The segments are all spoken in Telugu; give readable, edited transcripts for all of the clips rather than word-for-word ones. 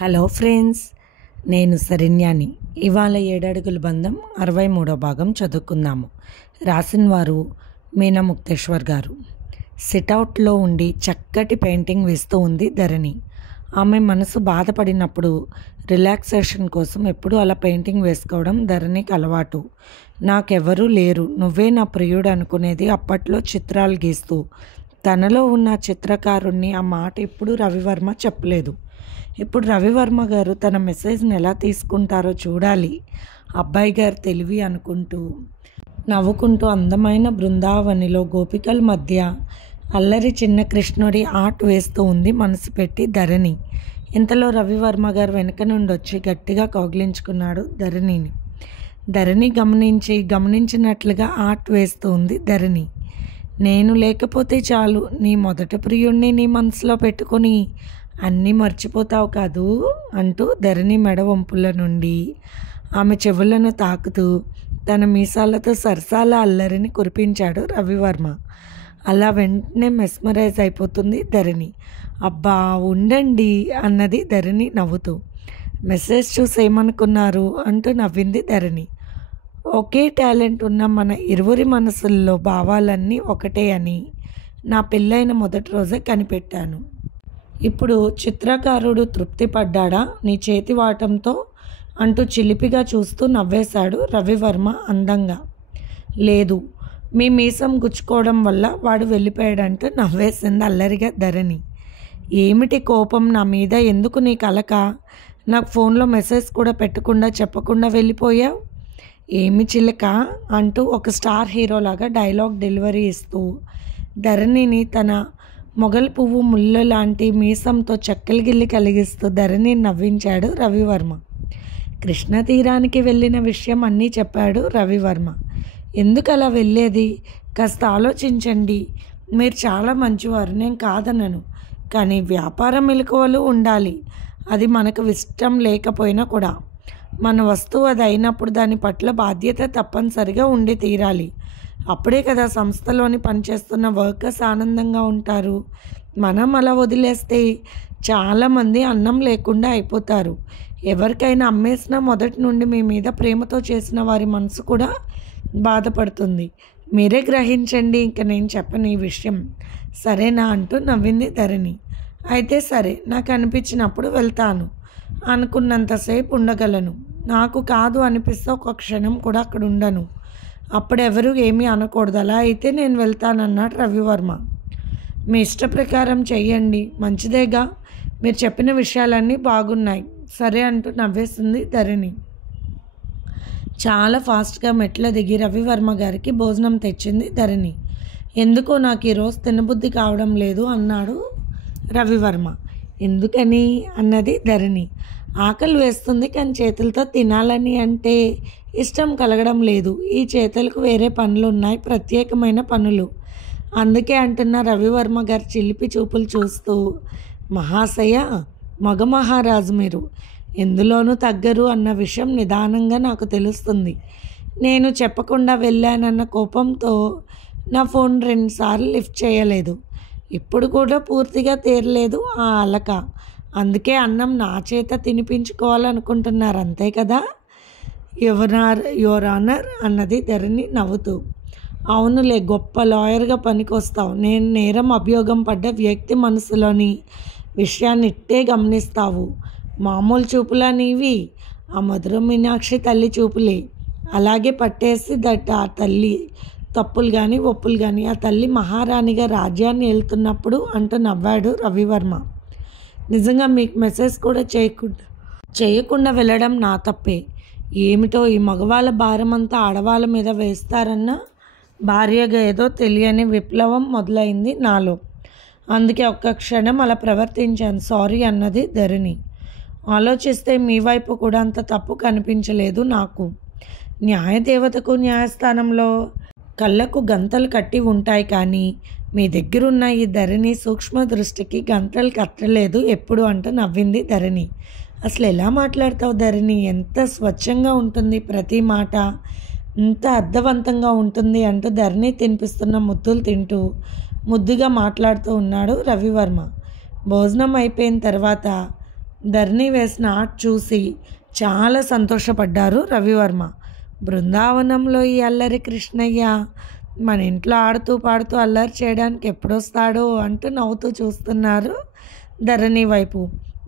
హలో ఫ్రెండ్స్, నేను శరణ్యాని. ఇవాళ 7 అడుగుల బంధం 63వ భాగం చదువుకుందాము. రాసిన వారు మీనా ముక్తేశ్వర్ గారు. సిట్అవుట్లో ఉండి చక్కటి పెయింటింగ్ వేస్తూ ఉంది ధరణి. ఆమె మనసు బాధపడినప్పుడు రిలాక్సేషన్ కోసం ఎప్పుడూ అలా పెయింటింగ్ వేసుకోవడం ధరణికి అలవాటు. నాకెవరూ లేరు, నువ్వే నా ప్రియుడు అనుకునేది అప్పట్లో చిత్రాలు గీస్తూ. తనలో ఉన్న చిత్రకారుణ్ణి ఆ మాట ఎప్పుడూ రవివర్మ చెప్పలేదు. ఇప్పుడు రవివర్మ గారు తన మెసేజ్ని ఎలా తీసుకుంటారో చూడాలి. అబ్బాయి గారు తెలివి అనుకుంటూ నవ్వుకుంటూ అందమైన బృందావనిలో గోపికల మధ్య అల్లరి చిన్న కృష్ణుడి ఆర్ట్ వేస్తూ ఉంది మనసు పెట్టి ధరణి. ఇంతలో రవివర్మ గారు వెనక నుండి వచ్చి గట్టిగా కౌగిలించుకున్నాడు ధరణిని. ధరణి గమనించినట్లుగా ఆర్ట్ వేస్తూ ఉంది ధరణి. నేను లేకపోతే చాలు, నీ మొదటి ప్రియుణ్ణి నీ మనసులో పెట్టుకొని అన్నీ మర్చిపోతావు కాదు అంటూ ధరణి మెడ వంపుల నుండి ఆమె చెవులను తాకుతూ తన మీసాలతో సరసాల అల్లరిని కురిపించాడు రవివర్మ. అలా వెంటనే మెస్మరైజ్ అయిపోతుంది ధరణి. అబ్బా ఉండండి అన్నది ధరణి నవ్వుతూ. మెసేజ్ చూసి ఏమనుకున్నారు అంటూ నవ్వింది ధరణి. ఒకే టాలెంట్ ఉన్న మన ఇరువురి మనసుల్లో భావాలన్నీ ఒకటే అని నా పెళ్ళైన మొదటి రోజే కనిపెట్టాను. ఇప్పుడు చిత్రకారుడు తృప్తి పడ్డాడా నీ చేతి వాటంతో అంటూ చిలిపిగా చూస్తూ నవ్వేశాడు రవివర్మ అందంగా. లేదు, మీ మీసం గుచ్చుకోవడం వల్ల వాడు వెళ్ళిపోయాడంటూ నవ్వేసింది అల్లరిగా ధరణి. ఏమిటి కోపం నా మీద, ఎందుకు నీ కలక? నాకు ఫోన్లో మెసేజ్ కూడా పెట్టకుండా చెప్పకుండా వెళ్ళిపోయావు. ఏమి చిలక అంటూ ఒక స్టార్ హీరోలాగా డైలాగ్ డెలివరీ ఇస్తూ ధరణిని తన మొగలి పువ్వు ముళ్ళు లాంటి మీసంతో చక్కలు గిల్లి కలిగిస్తూ ధరణి నవ్వించాడు రవివర్మ. కృష్ణ తీరానికి వెళ్ళిన విషయం అన్నీ చెప్పాడు రవివర్మ. ఎందుకు అలా వెళ్ళేది? కాస్త ఆలోచించండి. మీరు చాలా మంచివారు, నేను కాదనను. కానీ వ్యాపార మెలకువలు ఉండాలి. అది మనకు ఇష్టం లేకపోయినా కూడా మన వస్తువు అది అయినప్పుడు దాని పట్ల బాధ్యత తప్పనిసరిగా ఉండి తీరాలి. అప్పుడే కదా సంస్థలోని పనిచేస్తున్న వర్కర్స్ ఆనందంగా ఉంటారు. మనం అలా వదిలేస్తే చాలామంది అన్నం లేకుండా అయిపోతారు. ఎవరికైనా అమ్మేసినా మొదటి నుండి మీ మీద ప్రేమతో చేసిన వారి మనసు కూడా బాధపడుతుంది. మీరే గ్రహించండి, ఇంక నేను చెప్పను ఈ విషయం, సరేనా అంటూ నవ్వింది ధరణి. అయితే సరే, నాకు అనిపించినప్పుడు వెళ్తాను, అనుకున్నంతసేపు ఉండగలను. నాకు కాదు అనిపిస్తే ఒక క్షణం కూడా అక్కడ ఉండను. అప్పుడెవరూ ఏమీ అనకూడదు. అలా అయితే నేను వెళ్తానన్నాడు రవివర్మ. మీ ఇష్ట ప్రకారం చెయ్యండి, మంచిదేగా. మీరు చెప్పిన విషయాలన్నీ బాగున్నాయి, సరే అంటూ నవ్వేసింది ధరణి. చాలా ఫాస్ట్గా మెట్ల దిగి రవివర్మ గారికి భోజనం తెచ్చింది ధరణి. ఎందుకో నాకు ఈరోజు తినబుద్ధి కావడం లేదు అన్నాడు రవివర్మ. ఎందుకని అన్నది ధరణి. ఆకలి వేస్తుంది, కానీ చేతులతో తినాలని అంటే ఇష్టం కలగడం లేదు. ఈ చేతులకు వేరే పనులు ఉన్నాయి, ప్రత్యేకమైన పనులు. అందుకే అంటున్న రవివర్మ గారు చిలిపి చూపులు చూస్తూ. మహాశయ, మగ మహారాజు మీరు, ఎందులోనూ తగ్గరు అన్న విషయం నిదానంగా నాకు తెలుస్తుంది. నేను చెప్పకుండా వెళ్ళానన్న కోపంతో నా ఫోన్ 2 సార్లు లిఫ్ట్ చేయలేదు. ఇప్పుడు కూడా పూర్తిగా తీరలేదు ఆ అలక. అందుకే అన్నం నా చేత తినిపించుకోవాలనుకుంటున్నారు, అంతే కదా? యువర్ ఆనర్ అన్నది ధరణి నవ్వుతూ. అవునులే, గొప్ప లాయర్గా పనికొస్తావు. నేను నేరం అభియోగం పడ్డ వ్యక్తి మనసులోని విషయాన్ని ఇట్టే గమనిస్తావు. మామూలు చూపులా నీవి? ఆ మధుర మీనాక్షి తల్లి చూపులే. అలాగే పట్టేసి ఆ తల్లి తప్పులు కానీ ఒప్పులు కానీ ఆ తల్లి మహారాణిగా రాజ్యాన్ని వెళ్తున్నప్పుడు అంటూ నవ్వాడు రవివర్మ. నిజంగా మీకు మెసేజ్ కూడా చేయకుండా వెళ్ళడం నా తప్పే. ఏమిటో ఈ మగవాళ్ళ భారమంతా ఆడవాళ్ళ మీద వేస్తారన్న భార్యగా ఏదో తెలియని విప్లవం మొదలైంది నాలో. అందుకే ఒక్క క్షణం అలా ప్రవర్తించాను, సారీ అన్నది ధరణి. ఆలోచిస్తే మీ వైపు కూడా అంత తప్పు కనిపించలేదు నాకు. న్యాయదేవతకు న్యాయస్థానంలో కళ్ళకు గంతలు కట్టి ఉంటాయి, కానీ మీ దగ్గరున్న ఈ ధరణి సూక్ష్మ దృష్టికి గంటలు కట్టలేదు ఎప్పుడు అంటూ నవ్వింది ధరణి. అసలు ఎలా మాట్లాడతావు ధరణి? ఎంత స్వచ్ఛంగా ఉంటుంది ప్రతి మాట, ఎంత అర్థవంతంగా ఉంటుంది అంటూ ధరణి తినిపిస్తున్న ముద్దులు తింటూ ముద్దుగా మాట్లాడుతూ ఉన్నాడు రవివర్మ. భోజనం అయిపోయిన తర్వాత ధరణి వేసిన ఆర్ట్ చూసి చాలా సంతోషపడ్డారు రవివర్మ. బృందావనంలో ఈ అల్లరి కృష్ణయ్య మన ఇంట్లో ఆడుతూ పాడుతూ అల్లరి చేయడానికి ఎప్పుడొస్తాడో అంటూ నవ్వుతూ చూస్తున్నారు ధరణి వైపు.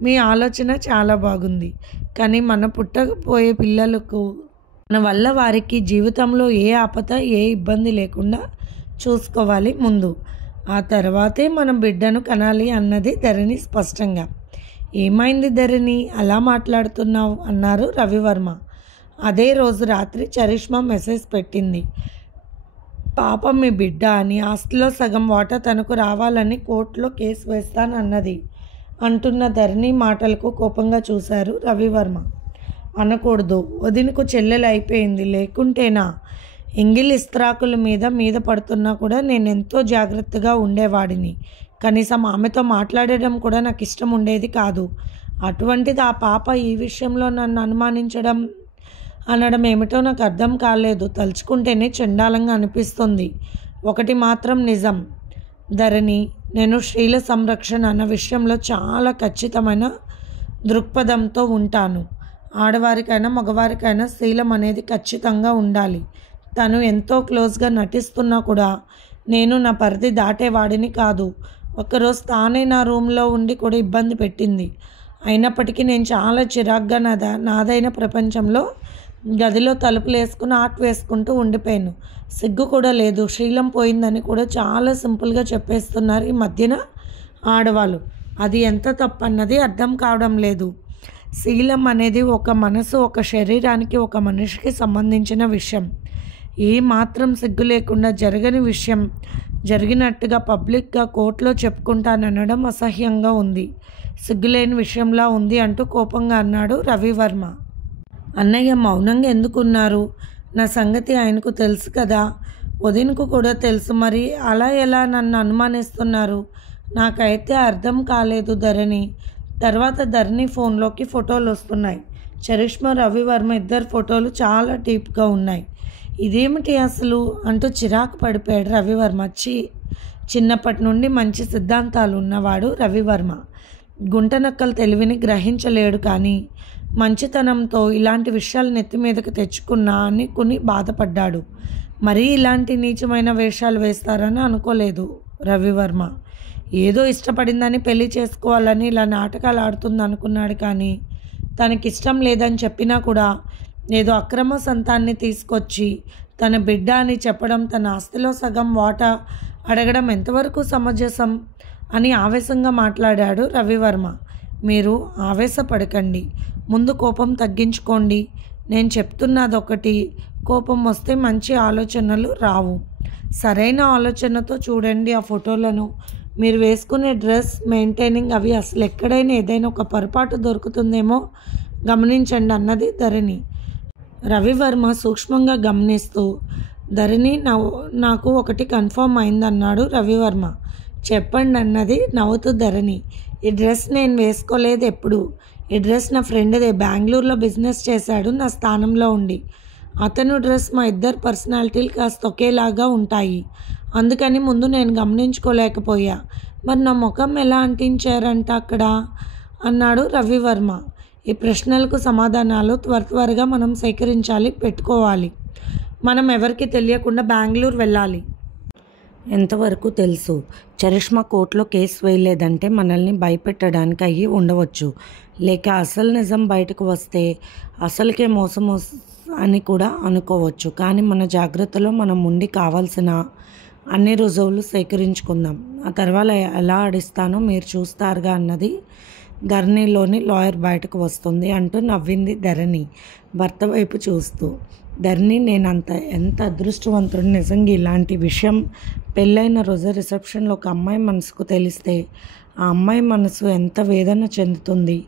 మీ ఆలోచన చాలా బాగుంది, కానీ మన పుట్టకపోయే పిల్లలకు మన వల్ల వారికి జీవితంలో ఏ ఆపద ఏ ఇబ్బంది లేకుండా చూసుకోవాలి ముందు, ఆ తర్వాతే మనం బిడ్డను కనాలి అన్నది ధరణి స్పష్టంగా. ఏమైంది ధరణి అలా మాట్లాడుతున్నావు అన్నారు రవివర్మ. అదే రోజు రాత్రి చరిష్మా మెసేజ్ పెట్టింది. పాపం మీ బిడ్డ అని, ఆస్తిలో సగం వాటా తనకు రావాలని కోర్టులో కేసు వేస్తానన్నది అంటున్న ధరణి మాటలకు కోపంగా చూశారు రవివర్మ. అనకూడదు, వదినకు చెల్లెలు అయిపోయింది, లేకుంటేనా ఎంగిల్ ఇస్త్రాకుల మీద పడుతున్నా కూడా నేను ఎంతో జాగ్రత్తగా ఉండేవాడిని. కనీసం ఆమెతో మాట్లాడడం కూడా నాకు ఇష్టం ఉండేది కాదు. అటువంటిది ఆ పాప ఈ విషయంలో నన్ను అనడం ఏమిటో నాకు అర్థం కాలేదు. తలుచుకుంటేనే చండాలంగా అనిపిస్తుంది. ఒకటి మాత్రం నిజం ధరణి, నేను స్త్రీల సంరక్షణ అన్న విషయంలో చాలా ఖచ్చితమైన దృక్పథంతో ఉంటాను. ఆడవారికైనా మగవారికైనా శీలం అనేది ఖచ్చితంగా ఉండాలి. తను ఎంతో క్లోజ్గా నటిస్తున్నా కూడా నేను నా పరిధి దాటేవాడిని కాదు. ఒకరోజు తానే నా రూమ్లో ఉండి కూడా ఇబ్బంది పెట్టింది. అయినప్పటికీ నేను చాలా చిరాగ్గా నాదైన ప్రపంచంలో గదిలో తలుపులు వేసుకుని ఆర్ట్ వేసుకుంటూ ఉండిపోయాను. సిగ్గు కూడా లేదు. శీలం పోయిందని కూడా చాలా సింపుల్గా చెప్పేస్తున్నారు ఈ మధ్యన ఆడవాళ్ళు. అది ఎంత తప్పన్నది అర్థం కావడం లేదు. శీలం అనేది ఒక మనసు, ఒక శరీరానికి, ఒక మనిషికి సంబంధించిన విషయం. ఏ మాత్రం సిగ్గు లేకుండా జరగని విషయం జరిగినట్టుగా పబ్లిక్గా కోర్టులో చెప్పుకుంటాననడం అసహ్యంగా ఉంది. సిగ్గులేని విషయంలా ఉంది అంటూ కోపంగా అన్నాడు రవివర్మ. అన్నయ్య మౌనంగా ఎందుకున్నారు? నా సంగతి ఆయనకు తెలుసు కదా, వదినకు కూడా తెలుసు. మరి అలా ఎలా నన్ను అనుమానిస్తున్నారు? నాకైతే అర్థం కాలేదు ధరణి. తర్వాత ధరణి ఫోన్లోకి ఫోటోలు వస్తున్నాయి. చరిష్మా రవివర్మ ఇద్దరు ఫోటోలు చాలా డీప్గా ఉన్నాయి. ఇదేమిటి అసలు అంటూ చిరాకు పడిపోయాడు రవివర్మ. చిన్నప్పటి నుండి మంచి సిద్ధాంతాలు ఉన్నవాడు రవివర్మ. గుంటనక్కల తెలివిని గ్రహించలేడు, కానీ మంచితనంతో ఇలాంటి విషయాలు నెత్తి మీదకి తెచ్చుకున్నా అని బాధపడ్డాడు. మరీ ఇలాంటి నీచమైన వేషాలు వేస్తారని అనుకోలేదు రవివర్మ. ఏదో ఇష్టపడిందని పెళ్లి చేసుకోవాలని ఇలా నాటకాలు ఆడుతుంది అనుకున్నాడు, కానీ తనకిష్టం లేదని చెప్పినా కూడా ఏదో అక్రమ సంతాన్ని తీసుకొచ్చి తన బిడ్డ అని చెప్పడం, తన ఆస్తిలో సగం వాటా అడగడం ఎంతవరకు సమంజసం అని ఆవేశంగా మాట్లాడాడు రవివర్మ. మీరు ఆవేశపడకండి, ముందు కోపం తగ్గించుకోండి. నేను చెప్తున్నది ఒకటి, కోపం వస్తే మంచి ఆలోచనలు రావు. సరైన ఆలోచనతో చూడండి ఆ ఫోటోలను. మీరు వేసుకునే డ్రెస్, మెయింటైనింగ్ అవి అసలు ఎక్కడైనా ఏదైనా ఒక పొరపాటు దొరుకుతుందేమో గమనించండి అన్నది ధరణి. రవివర్మ సూక్ష్మంగా గమనిస్తూ, ధరణి నాకు ఒకటి కన్ఫర్మ్ అయిందన్నాడు రవివర్మ. చెప్పండి అన్నది నవ్వుతూ ధరణి. ఈ డ్రెస్ నేను వేసుకోలేదు ఎప్పుడు. ఈ డ్రెస్ నా ఫ్రెండ్దే, బెంగళూరులో బిజినెస్ చేశాడు నా స్థానంలో ఉండి. అతను డ్రెస్ మా ఇద్దరు పర్సనాలిటీలు కాస్త ఒకేలాగా ఉంటాయి, అందుకని ముందు నేను గమనించుకోలేకపోయా. మరి నా ముఖం ఎలా అంటించారంట అక్కడ అన్నాడు రవివర్మ. ఈ ప్రశ్నలకు సమాధానాలు త్వరగా మనం సేకరించాలి, పెట్టుకోవాలి. మనం ఎవరికి తెలియకుండా బెంగళూరు వెళ్ళాలి. ఎంతవరకు తెలుసు? చరిష్మా కోర్టులో కేసు వేయలేదంటే మనల్ని భయపెట్టడానికి అయ్యి ఉండవచ్చు, లేక అసలు నిజం బయటకు వస్తే అసలుకే మోసం అని కూడా అనుకోవచ్చు. కానీ మన జాగ్రత్తలో మనం ఉండి కావాల్సిన అన్ని రుజువులు సేకరించుకుందాం. ఆ తర్వాత ఎలా ఆడిస్తానో మీరు చూస్తారుగా అన్నది ధరణిలోని లాయర్ బయటకు వస్తుంది అంటూ నవ్వింది ధరణి భర్త వైపు చూస్తూ. ధరణి, ఎంత అదృష్టవంతుడు నిజంగా. ఇలాంటి విషయం పెళ్ళైన రోజు రిసెప్షన్లో ఒక అమ్మాయి మనసుకు తెలిస్తే ఆ అమ్మాయి మనసు ఎంత వేదన చెందుతుంది.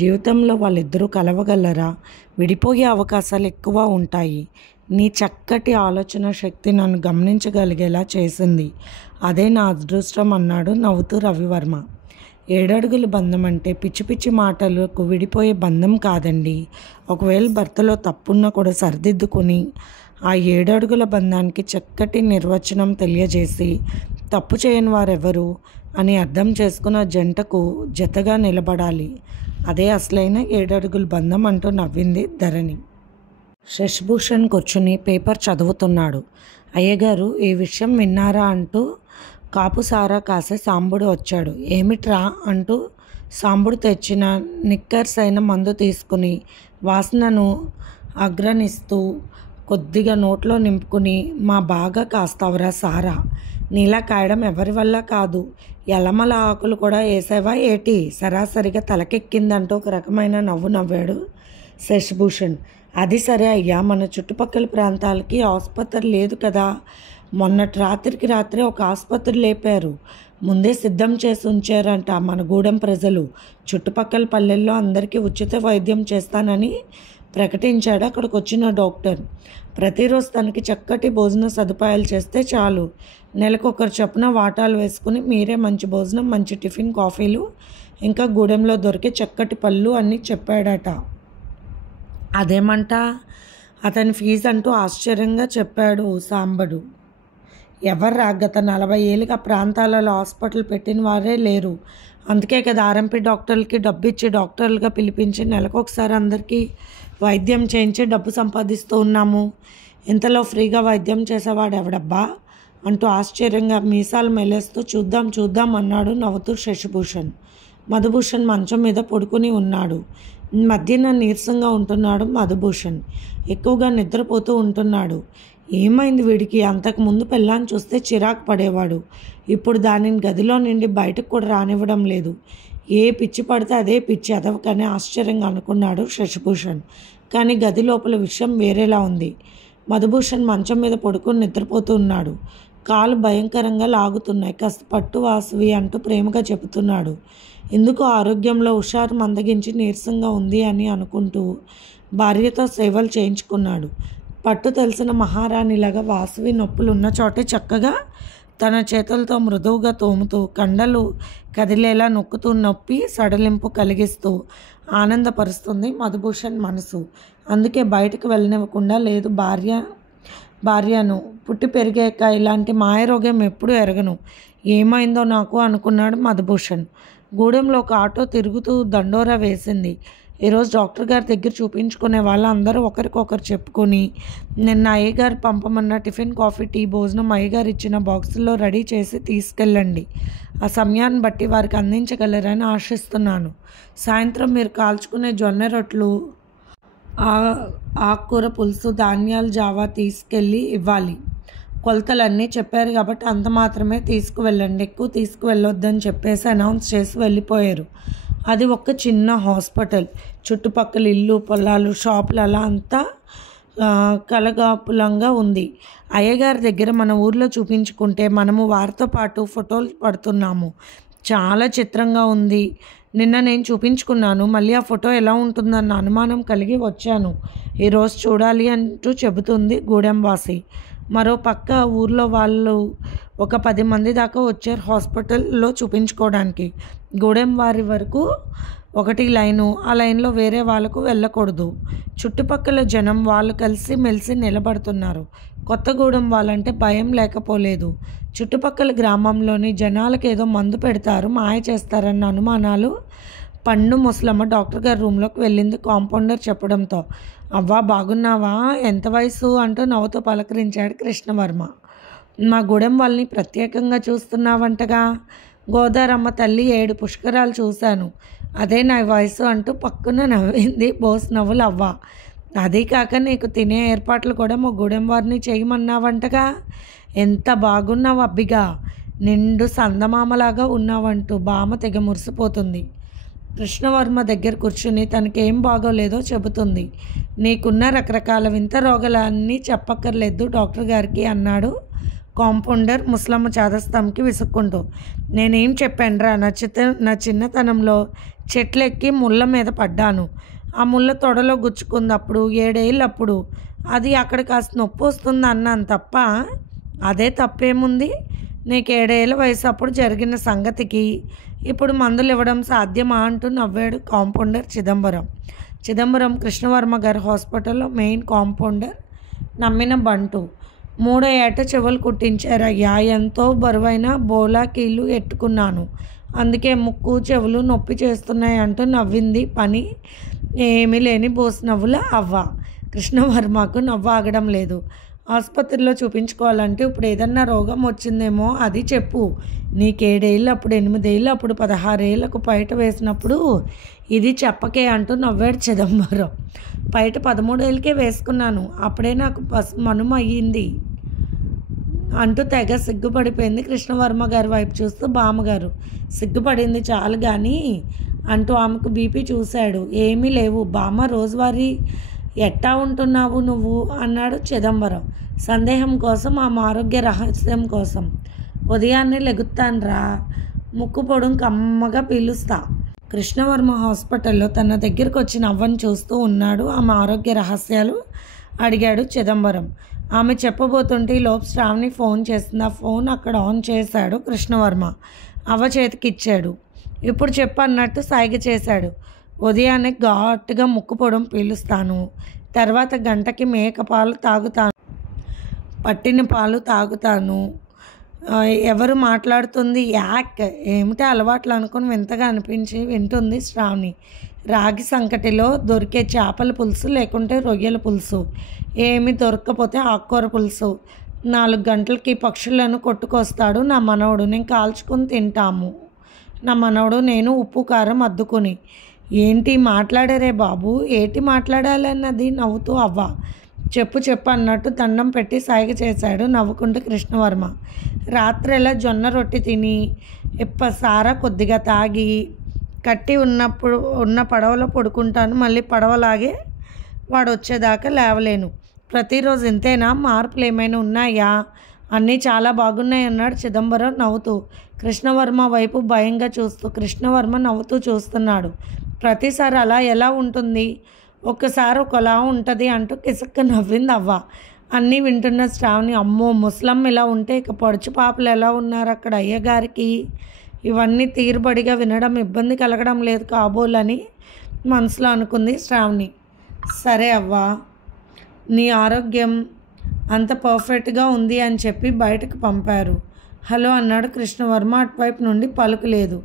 జీవితంలో వాళ్ళిద్దరూ కలవగలరా? విడిపోయే అవకాశాలు ఎక్కువ ఉంటాయి. నీ చక్కటి ఆలోచన శక్తి నన్ను గమనించగలిగేలా చేసింది. అదే నా అదృష్టం అన్నాడు నవ్వుతూ రవివర్మ. 7 అడుగుల బంధం అంటే పిచ్చి పిచ్చి మాటలకు విడిపోయే బంధం కాదండి. ఒకవేళ భర్తలో తప్పున్నా కూడా సరిదిద్దుకొని ఆ 7 అడుగుల బంధానికి చక్కటి నిర్వచనం తెలియజేసి తప్పు చేయని వారెవరు అని అర్థం చేసుకున్న జంటకు జతగా నిలబడాలి. అదే అసలైన 7 అడుగుల బంధం అంటూ నవ్వింది ధరణి. శశిభూషణ్ కూర్చుని పేపర్ చదువుతున్నాడు. అయ్యగారు, ఈ విషయం విన్నారా అంటూ కాపు సారా కాసే సాంబుడు వచ్చాడు. ఏమిట్రా అంటూ సాంబుడు తెచ్చిన నిక్కర్స్ అయిన మందు తీసుకుని వాసనను అగ్రనిస్తూ కొద్దిగా నోట్లో నింపుకుని, మా బాగా కాస్తావురా సారా, నీలా కాయడం ఎవరి వల్ల కాదు, ఎలమల ఆకులు కూడా వేసావా ఏటి, సరాసరిగా తలకెక్కిందంటూ ఒక రకమైన నవ్వు నవ్వాడు శశిభూషణ్. అది సరే అయ్యా, మన చుట్టుపక్కల ప్రాంతాలకి ఆసుపత్రి లేదు కదా, మొన్నటి రాత్రి ఒక ఆసుపత్రి లేపారు, ముందే సిద్ధం చేసి ఉంచారంట మన గూడెం ప్రజలు. చుట్టుపక్కల పల్లెల్లో అందరికీ ఉచిత వైద్యం చేస్తానని ప్రకటించాడు అక్కడికి వచ్చిన డాక్టర్. ప్రతిరోజు తనకి చక్కటి భోజన సదుపాయాలు చేస్తే చాలు, నెలకొకరు చొప్పున వాటాలు వేసుకుని మీరే మంచి భోజనం, మంచి టిఫిన్, కాఫీలు, ఇంకా గూడెంలో దొరికే చక్కటి పళ్ళు అన్నీ చెప్పాడట. అదేమంట, అతని ఫీజు అంటూ ఆశ్చర్యంగా చెప్పాడు సాంబడు. ఎవర్రా, గత 40 ఏళ్ళుగా ప్రాంతాలలో హాస్పిటల్ పెట్టిన వారే లేరు. అందుకే కదా ఆర్ఎంపీ డాక్టర్లకి డబ్బు ఇచ్చి డాక్టర్లుగా పిలిపించి నెలకొకసారి అందరికీ వైద్యం చేయించి డబ్బు సంపాదిస్తూ ఉన్నాము. ఇంతలో ఫ్రీగా వైద్యం చేసేవాడు ఎవడబ్బా అంటూ ఆశ్చర్యంగా మీసాలు మెలేస్తూ చూద్దాం అన్నాడు నవ్వుతూ శశిభూషణ్. మధుభూషణ్ మంచం మీద పడుకుని ఉన్నాడు. మధ్యన నీరసంగా ఉంటున్నాడు మధుభూషణ్. ఎక్కువగా నిద్రపోతూ ఉంటున్నాడు. ఏమైంది వీడికి? అంతకుముందు పెళ్ళాన్ని చూస్తే చిరాకు పడేవాడు. ఇప్పుడు దానిని గదిలో నుండి బయటకు కూడా రానివ్వడం లేదు. ఏ పిచ్చి పడితే అదే పిచ్చి అదవకనే ఆశ్చర్యంగా అనుకున్నాడు శశిభూషణ్. కానీ గది లోపల విషయం వేరేలా ఉంది. మధుభూషణ్ మంచం మీద పడుకుని నిద్రపోతూ ఉన్నాడు. కాలు భయంకరంగా లాగుతున్నాయి. కాస్త పట్టు వాసవి అంటూ ప్రేమగా చెబుతున్నాడు. ఎందుకు ఆరోగ్యంలో హుషారు మందగించి నీరసంగా ఉంది అని అనుకుంటూ భార్యతో సేవలు చేయించుకున్నాడు. పట్టు తెలిసిన మహారాణిలాగా వాసవి నొప్పులు ఉన్న చోటే చక్కగా తన చేతులతో మృదువుగా తోముతూ కండలు కదిలేలా నొక్కుతూ నొప్పి సడలింపు కలిగిస్తూ ఆనందపరుస్తుంది మధుభూషణ్ మనసు. అందుకే బయటకు వెళ్ళనివ్వకుండా లేదు భార్యను. పుట్టి పెరిగాక ఇలాంటి మాయరోగ్యం ఎప్పుడూ ఎరగను. ఏమైందో నాకు అనుకున్నాడు మధుభూషణ్. గూడెంలో ఒక ఆటో తిరుగుతూ దండోరా వేసింది. ఈరోజు డాక్టర్ గారి దగ్గర చూపించుకునే వాళ్ళందరూ ఒకరికొకరు చెప్పుకొని నిన్న అయ్యగారు పంపమన్న టిఫిన్, కాఫీ, టీ, భోజనం అయ్యగారు ఇచ్చిన బాక్సుల్లో రెడీ చేసి తీసుకెళ్ళండి. ఆ సమయాన్ని బట్టి వారికి అందించగలరని ఆశిస్తున్నాను. సాయంత్రం మీరు కాల్చుకునే జొన్న రొట్లు, ఆకుకూర పులుసు, ధాన్యాల జావా తీసుకెళ్ళి ఇవ్వాలి. కొలతలన్నీ చెప్పారు కాబట్టి అంత మాత్రమే తీసుకువెళ్ళండి, ఎక్కువ తీసుకువెళ్ళొద్దని చెప్పేసి అనౌన్స్ చేసి వెళ్ళిపోయారు. అది ఒక చిన్న హాస్పిటల్. చుట్టుపక్కల ఇల్లు, పొలాలు, షాపులు అలా అంతా కలగాపులంగా ఉంది. అయ్యగారి దగ్గర మన ఊర్లో చూపించుకుంటే మనము వారితో పాటు ఫోటోలు పడుతున్నాము. చాలా చిత్రంగా ఉంది. నిన్న నేను చూపించుకున్నాను. మళ్ళీ ఆ ఫోటో ఎలా ఉంటుందన్న అనుమానం కలిగి వచ్చాను. ఈరోజు చూడాలి అంటూ చెబుతుంది గూడెంవాసి. మరో పక్క ఊర్లో వాళ్ళు ఒక 10 మంది దాకా వచ్చారు హాస్పిటల్లో చూపించుకోవడానికి. గూడెం వారి వరకు ఒకటి లైను, ఆ లైన్లో వేరే వాళ్ళకు వెళ్ళకూడదు. చుట్టుపక్కల జనం వాళ్ళు కలిసి మెలిసి నిలబడుతున్నారు. కొత్తగూడెం వాళ్ళంటే భయం లేకపోలేదు. చుట్టుపక్కల గ్రామంలోని జనాలకు ఏదో మందు పెడతారు, మాయ చేస్తారన్న అనుమానాలు. పండు ముసలమ్మ డాక్టర్ గారి రూమ్లోకి వెళ్ళింది కాంపౌండర్ చెప్పడంతో. అవ్వా బాగున్నావా, ఎంత వయసు అంటూ నవ్వుతో పలకరించాడు కృష్ణవర్మ. మా గూడెం వాళ్ళని ప్రత్యేకంగా చూస్తున్నావంటగా. గోదారమ్మ తల్లి 7 పుష్కరాలు చూశాను, అదే నా వయసు అంటూ పక్కున నవ్వింది బోస్ నవ్వులు అవ్వ. అదీ కాక నీకు తినే ఏర్పాట్లు కూడా మా గూడెం వారిని చేయమన్నావంటగా. ఎంత బాగున్నావు అబ్బిగా, నిండు సందమామలాగా ఉన్నావంటూ బామ తెగ మురిసిపోతుంది. కృష్ణవర్మ దగ్గర కూర్చుని తనకేం బాగోలేదో చెబుతుంది. నీకున్న రకరకాల వింత రోగాలన్నీ చెప్పక్కర్లేదు డాక్టర్ గారికి అన్నాడు కాంపౌండర్ ముసలమ్మ చాదస్తంకి విసుక్కుంటూ. నేనేం చెప్పానురా, నా చిన్నతనంలో చెట్లెక్కి ముళ్ళ మీద పడ్డాను. ఆ ముళ్ళ తొడలో గుచ్చుకుందప్పుడు 7 ఏళ్ళప్పుడు. అది అక్కడ కాస్త నొప్పి వస్తుంది అన్నాను తప్ప అదే తప్పేముంది. నీకు 7 ఏళ్ళ వయసు అప్పుడు జరిగిన సంగతికి ఇప్పుడు మందులు ఇవ్వడం సాధ్యమా అంటూ నవ్వాడు కాంపౌండర్ చిదంబరం కృష్ణవర్మ గారి హాస్పిటల్లో మెయిన్ కాంపౌండర్ నమ్మిన బంటు. 3వ ఏట చెవులు కుట్టించారయ్యా. ఎంతో బరువైన బోలా కీళ్ళు ఎట్టుకున్నాను. అందుకే ముక్కు చెవులు నొప్పి చేస్తున్నాయి అంటూ నవ్వింది పని ఏమీ లేని బోస్ నవ్వుల అవ్వ. కృష్ణవర్మకు నవ్వు ఆగడం లేదు. ఆసుపత్రిలో చూపించుకోవాలంటే ఇప్పుడు ఏదన్నా రోగం వచ్చిందేమో అది చెప్పు. నీకేడేళ్ళు, అప్పుడు 8 ఏళ్ళు, అప్పుడు 16 ఏళ్లకు పైట వేసినప్పుడు ఇది చెప్పకే అంటూ నవ్వాడు చిదంబరం. పైట 13 ఏళ్ళకే వేసుకున్నాను, అప్పుడే నాకు మనుమ అయ్యింది అంటూ తెగ సిగ్గుపడిపోయింది. కృష్ణవర్మ గారి వైపు చూస్తూ బామ్మగారు సిగ్గుపడింది చాలు కానీ అంటూ ఆమెకు బీపీ చూశాడు. ఏమీ లేవు బామ్మ, రోజువారీ ఎట్టా ఉంటున్నావు నువ్వు అన్నాడు చిదంబరం సందేహం కోసం, ఆమె ఆరోగ్య రహస్యం కోసం. ఉదయాన్నే లెగుతాన్రా, ముక్కు పొడుం కమ్మగా పీలుస్తా. కృష్ణవర్మ హాస్పిటల్లో తన దగ్గరకు వచ్చిన అవ్వని చూస్తూ ఉన్నాడు. ఆమె ఆరోగ్య రహస్యాలు అడిగాడు చిదంబరం. ఆమె చెప్పబోతుంటే లోపు శ్రావణి ఫోన్ చేసింది. ఆ ఫోన్ అక్కడ ఆన్ చేశాడు కృష్ణవర్మ. అవ్వ చేతికి ఇచ్చాడు. ఇప్పుడు చెప్పు అన్నట్టు సైగ చేశాడు. ఉదయాన్నే ఘాటుగా ముక్కు పొడం పీలుస్తాను, తర్వాత గంటకి మేక పాలు తాగుతాను, పట్టిన పాలు తాగుతాను. ఎవరు మాట్లాడుతుంది? యాక్ ఏమిటి అలవాట్లు అనుకుని వింతగా అనిపించి వింటుంది శ్రావణి. రాగి సంకటిలో దొరికే చేపల పులుసు, లేకుంటే రొయ్యల పులుసు, ఏమి దొరకకపోతే ఆకుకూర పులుసు. 4 గంటలకి పక్షులను కొట్టుకొస్తాడు నా మనవడు, నేను కాల్చుకొని తింటాము నా మనవడు, నేను ఉప్పు కారం అద్దుకుని. ఏంటి మాట్లాడారే బాబు, ఏంటి మాట్లాడాలన్నది నవ్వుతూ అవ్వ. చెప్పు చెప్పు అన్నట్టు దండం పెట్టి సాయిగ చేశాడు నవ్వుకుంటూ కృష్ణవర్మ. రాత్రిలా జొన్న రొట్టె తిని సారా కొద్దిగా తాగి కట్టి ఉన్న పడవలో పడుకుంటాను, మళ్ళీ పడవలాగే వాడు వచ్చేదాకా లేవలేను. ప్రతిరోజు ఇంతేనా? మార్పులు ఏమైనా ఉన్నాయా? అన్నీ చాలా బాగున్నాయి అన్నాడు చిదంబరం నవ్వుతూ. కృష్ణవర్మ వైపు భయంగా చూస్తూ. కృష్ణవర్మ నవ్వుతూ చూస్తున్నాడు. ప్రతిసారి అలా ఎలా ఉంటుంది? ఒక్కసారి ఒకలా ఉంటుంది అంటూ కిసక్క నవ్వింది అవ్వ. అన్నీ వింటున్న శ్రావణి, అమ్మో ముసలమ్మ ఇలా ఉంటే ఇక పడుచు పాపలు ఎలా ఉన్నారు అక్కడ అయ్యగారికి? ఇవన్నీ తీరుబడిగా వినడం ఇబ్బంది కలగడం లేదు కాబోలని మనసులో అనుకుంది శ్రావణి. సరే అవ్వ, నీ ఆరోగ్యం అంత పర్ఫెక్ట్గా ఉంది అని చెప్పి బయటకు పంపారు. హలో అన్నాడు కృష్ణవర్మ. అటువైపు నుండి పలుకులేదు.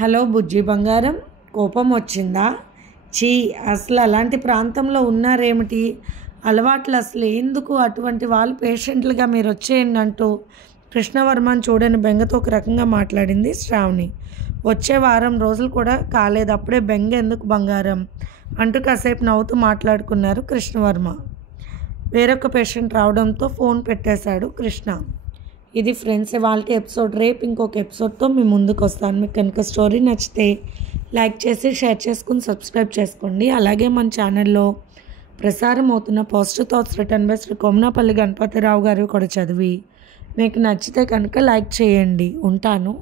హలో బుజ్జి బంగారం, కోపం వచ్చిందా? చీ, అసలు అలాంటి ప్రాంతంలో ఉన్నారేమిటి? అలవాట్లు అసలు ఎందుకు? అటువంటి వాళ్ళు పేషెంట్లుగా మీరు వచ్చేయండి అంటూ కృష్ణవర్మని చూడని బెంగతో ఒక రకంగా మాట్లాడింది శ్రావణి. వచ్చే వారం రోజులు కూడా కాలేదు, అప్పుడే బెంగ ఎందుకు బంగారం అంటూ కాసేపు నవ్వుతూ మాట్లాడుకున్నారు కృష్ణవర్మ. వేరొక పేషెంట్ రావడంతో ఫోన్ పెట్టేశాడు కృష్ణ. ఇది ఫ్రెండ్స్ ఇవాళ ఎపిసోడ్. రేపు ఇంకొక ఎపిసోడ్తో మీ ముందుకు వస్తాను. మీకు కనుక స్టోరీ నచ్చితే లైక్ చేసి షేర్ చేసుకుని సబ్స్క్రైబ్ చేసుకోండి. అలాగే మన ఛానల్లో ప్రసారం అవుతున్న positive thoughts written by Shri Komanapalli Ganapathirao garu కూడా చదివి మీకు నచ్చితే కనుక లైక్ చేయండి. ఉంటాను.